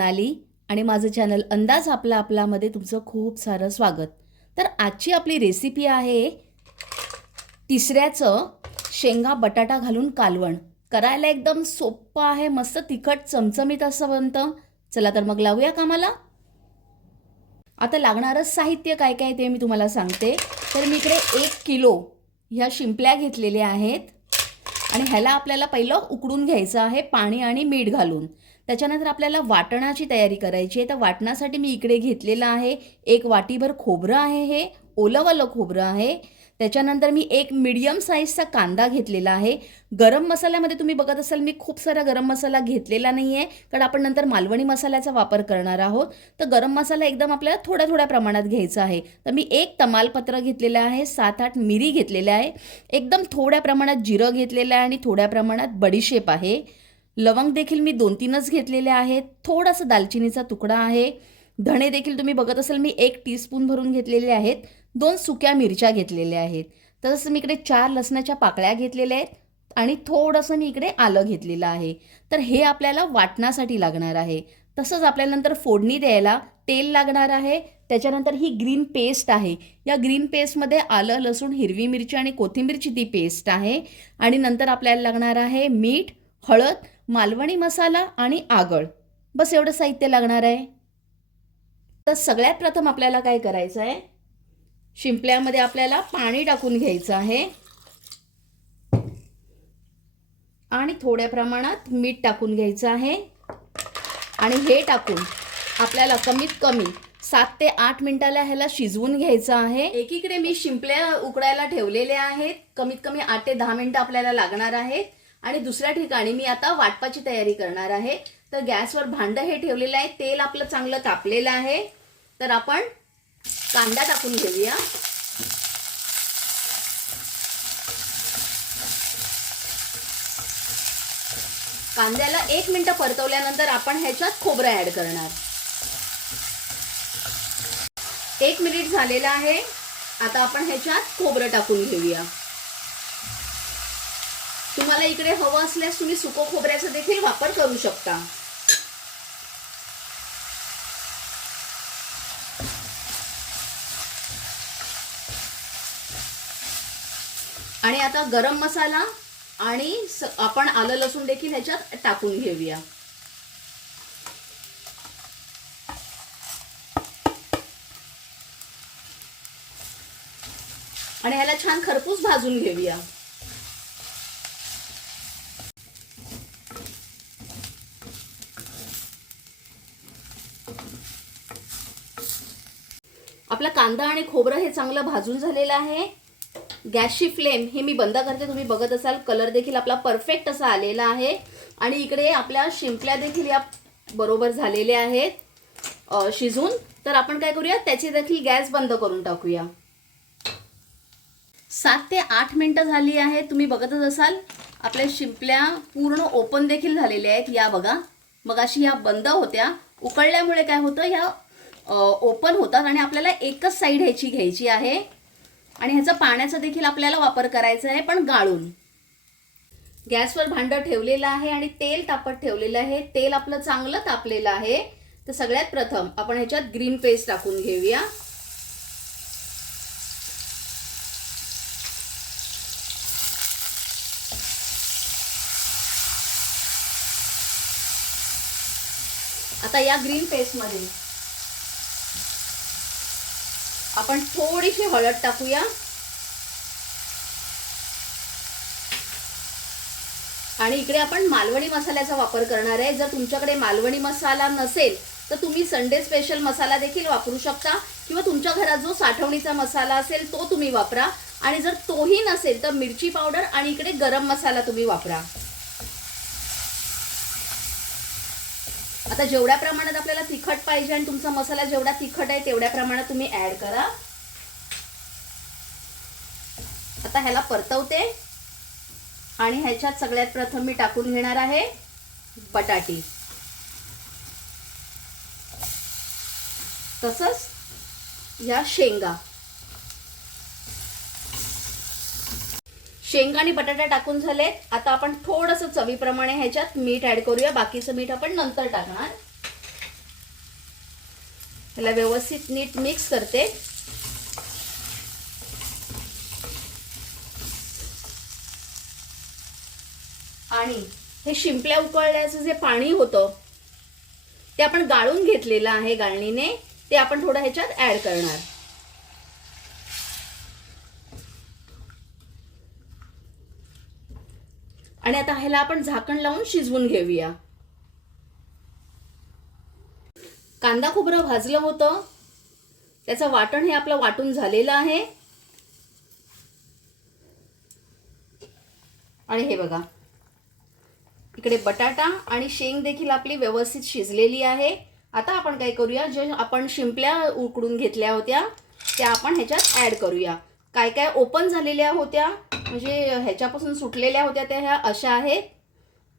सोनाली आणि माझं चॅनल अंदाज आपला आपलामध्ये तुमचं खूप सारं स्वागत. तर आजची आपली रेसिपी आहे तिसऱ्याचं शेंगा बटाटा घालून कालवण. करायला एकदम सोपं आहे मस्त तिखट चमचमीत असं बनतं. चला तर मग लावूया कामाला. आता लागणारं साहित्य काय काय ते मी तुम्हाला सांगते. तर मी इकडे एक किलो ह्या शिंपल्या घेतलेल्या आहेत. आणि ह्याला आपल्याला पहिलं उकडून घ्यायचं आहे पाणी आणि मीठ घालून. त्याच्यानंतर आपल्याला वाटणाची तयारी करायची आहे. तर वाटणासाठी मी इकडे घेतलेलं आहे. एक वाटीभर खोबरं आहे हे. ओलंवालं खोबरं आहे. त्याच्यानंतर मी एक मिडियम साईजचा कांदा घेतलेला आहे. गरम मसाल्यामध्ये तुम्ही बघत असाल मी खूप सारा गरम मसाला घेतलेला नाही आहे कारण आपण नंतर मालवणी मसाल्याचा वापर करणार आहोत. तर गरम मसाला एकदम आपल्याला थोड्या थोड्या प्रमाणात घ्यायचा आहे. तर मी एक तमालपत्र घेतलेलं आहे. सात आठ मिरी घेतलेल्या आहे. एकदम थोड्या प्रमाणात जिरं घेतलेलं आहे आणि थोड्या प्रमाणात बडीशेप आहे. लवंग देखील मी दोन तीनच घेतलेले आहेत. थोडासा दालचिनीचा तुकडा आहे. धणे देखील तुम्ही बघत असाल मी एक टीस्पून भरून घेतलेले आहेत. दोन सुक्या मिरच्या घेतलेल्या आहेत. तसंच मी इकडे चार लसणाच्या पाकळ्या घेतलेल्या आहेत आणि थोडंसं मी इकडे आलं घेतलेलं आहे. तर हे आपल्याला वाटण्यासाठी लागणार आहे. तसंच आपल्याला नंतर फोडणी द्यायला तेल लागणार आहे. त्याच्यानंतर ही ग्रीन पेस्ट आहे. या ग्रीन पेस्टमध्ये आलं लसूण हिरवी मिरची आणि कोथिंबीरची ती पेस्ट आहे. आणि नंतर आपल्याला लागणार आहे मीठ हळद मालवणी मसाला आणि आगळ. बस एवढं साहित्य लागणार आहे. तर सगळ्यात प्रथम आपल्याला काय करायचं आहे? शिंपल्यामध्ये आपल्याला पाणी टाकून घ्यायचं आहे. आणि थोड्या प्रमाणात मीठ टाकून घ्यायचं आहे. आणि हे टाकून आपल्याला कमीत कमी सात ते आठ मिनिटाला ह्याला शिजवून घ्यायचं आहे. एकीकडे मी शिंपल्या उकडायला ठेवलेल्या आहेत. कमीत कमी आठ ते दहा मिनिटं आपल्याला लागणार आहेत. आणि दुसऱ्या ठिकाणी मी आता वाटपाची तयारी करणार आहे. तर गॅसवर भांडं हे ठेवलेलं आहे. तेल आपलं चांगलं तापलेलं आहे. तर आपण कांदा टाकून घेऊया. कांद्याला एक मिनिट परतवल्यानंतर आपण ह्याच्यात खोबरं ऍड करणार. एक मिनिट झालेलं आहे. आता आपण ह्याच्यात खोबरं टाकून घेऊया. तुम्हाला इकडे हवं असल्यास तुम्ही सुको खोबऱ्याचा देखील वापर करू शकता. आणि आता गरम मसाला आणि स- आपण आलं लसूण देखील ह्याच्यात टाकून घेऊया. आणि ह्याला छान खरपूस भाजून घेऊया. आपला कांदा आणि खोबरं हे चांगलं भाजून झालेलं आहे. गॅसची फ्लेम हे मी बंद करते तुम्ही बघत असाल. कलर देखील आपला परफेक्ट असा आलेला आहे. आणि इकडे आपल्या शिंपल्या देखील या बरोबर झालेल्या आहेत. शिजून. तर आपण काय करूया? त्याची देखील गॅस बंद करून टाकूया. सात ते आठ मिनिटं झाली आहेत. तुम्ही बघतच असाल आपल्या शिंपल्या पूर्ण ओपन देखील झालेल्या आहेत. या बघा. मग अशी या बंद होत्या. उकळल्यामुळे काय होतं ह्या ओपन होतात आणि आपल्याला एकच साईड ह्याची घ्यायची आहे. आणि ह्याचा पाण्याचा देखील आपल्याला वापर करायचा आहे पण गाळून. गॅसवर भांडं ठेवलेलं आहे आणि तेल तापत ठेवलेलं आहे. तेल आपलं चांगलं तापलेलं आहे. तर सगळ्यात प्रथम आपण ह्याच्यात ग्रीन पेस्ट टाकून घेऊया. आता या ग्रीन पेस्टमध्ये आपण थोडीशी हळद टाकूया. आणि इकडे आपण मालवणी मसाल्याचा वापर करणार आहे. जर तुमच्याकडे मालवणी मसाला नसेल तर तुम्ही संडे स्पेशल मसाला देखील वापरू शकता. किंवा तुमच्या घरात जो साठवणीचा मसाला असेल तो तुम्ही वापरा. आणि जर तोही नसेल तर मिरची पावडर आणि इकडे गरम मसाला तुम्ही वापरा. आता जेवढ्या प्रमाणात आपल्याला तिखट पाहिजे आणि तुमचा मसाला जेवढा तिखट आहे तेवढ्या प्रमाणात तुम्ही ऍड करा. आता ह्याला परतवते. आणि ह्याच्यात सगळ्यात प्रथम मी टाकून घेणार आहे बटाटी. तसंच या शेंगा. शेंगा आणि बटाटा टाकून झाले आता आपण थोडंसं चवीप्रमाणे ह्याच्यात मीठ ऍड करूया. बाकीचं मीठ आपण नंतर टाकणार. ह्याला व्यवस्थित नीट मिक्स करते. आणि हे शिंपल्या उकळल्याचं जे पाणी होतं ते आपण गाळून घेतलेलं आहे गाळणीने. ते आपण थोडं ह्याच्यात ऍड करणार. आणि आता ह्याला आपण झाकण लावून शिजवून घेऊया. कांदा खोबरं भाजलं होतं. त्याचं वाटण हे आपलं वाटून झालेलं आहे. आणि हे बघा. इकडे बटाटा आणि शेंग देखील आपली व्यवस्थित शिजलेली आहे. आता आपण काय करूया? जे आपण शिंपल्या उकडून घेतल्या होत्या त्या आपण ह्याच्यात ॲड करूया. काय काय ओपन झालेल्या होत्या म्हणजे ह्याच्यापासून सुटलेल्या होत्या त्या ह्या अशा आहेत.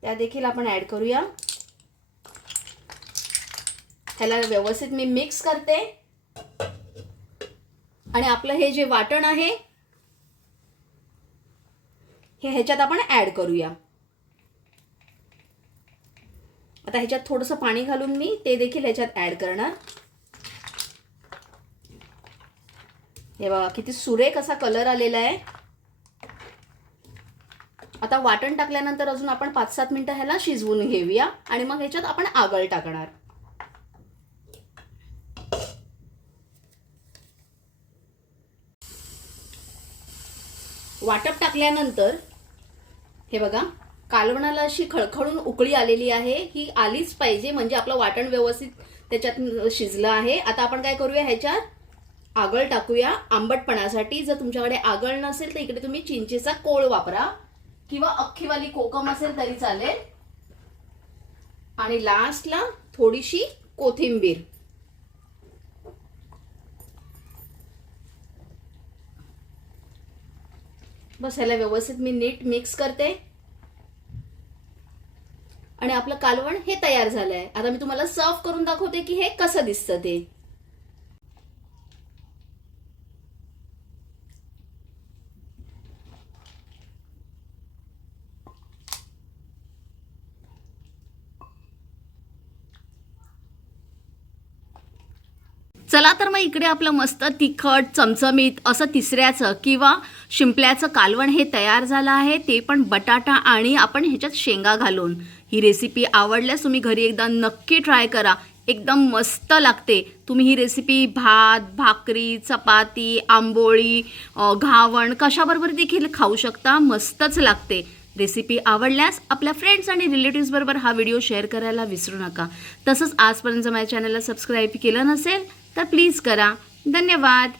त्या देखील आपण ॲड करूया. ह्याला व्यवस्थित मी मिक्स करते. आणि आपलं हे जे वाटण आहे हे ह्याच्यात आपण ॲड करूया. आता ह्याच्यात थोडंसं पाणी घालून मी ते देखील ह्याच्यात ॲड करणार. हे बघा किती सुरेख असा कलर आलेला आहे. आता वाटण टाकल्यानंतर अजून आपण पाच सात मिनिटं ह्याला शिजवून घेऊया आणि मग ह्याच्यात आपण आगळ टाकणार. वाटप टाकल्यानंतर हे बघा कालवणाला अशी खळखळून उकळी आलेली आहे. ही आलीच पाहिजे म्हणजे आपलं वाटण व्यवस्थित त्याच्यात शिजलं आहे. आता आपण काय करूया ह्याच्यात आगळ टाकूया. आंबटपणासाठी जर तुमच्याकडे आगळ नसेल तर इकडे तुम्ही चिंचेचा कोळ वापरा. किंवा अख्खीवाली कोकम असेल तरी चालेल. आणि लास्टला थोडीशी कोथिंबीर. बस ह्याला व्यवस्थित मी नीट मिक्स करते. आणि आपलं कालवण हे तयार झालंय. आता मी तुम्हाला सर्व करून दाखवते की हे कसं दिसतं ते. चला तर मग इकडे आपलं मस्त तिखट चमचमीत असं तिसऱ्याचं किंवा शिंपल्याचं कालवण हे तयार झालं आहे. ते पण बटाटा आणि आपण ह्याच्यात शेंगा घालून. ही रेसिपी आवडल्यास तुम्ही घरी एकदा नक्की ट्राय करा. एकदम मस्त लागते. तुम्ही ही रेसिपी भात भाकरी चपाती आंबोळी घावण कशाबरोबर देखील खाऊ शकता? मस्तच लागते. रेसिपी आवडल्यास आपल्या फ्रेंड्स आणि रिलेटिव्सबरोबर हा व्हिडिओ शेअर करायला विसरू नका. तसंच आजपर्यंत माझ्या चॅनलला सबस्क्राईब केलं नसेल तर प्लीज करा. धन्यवाद.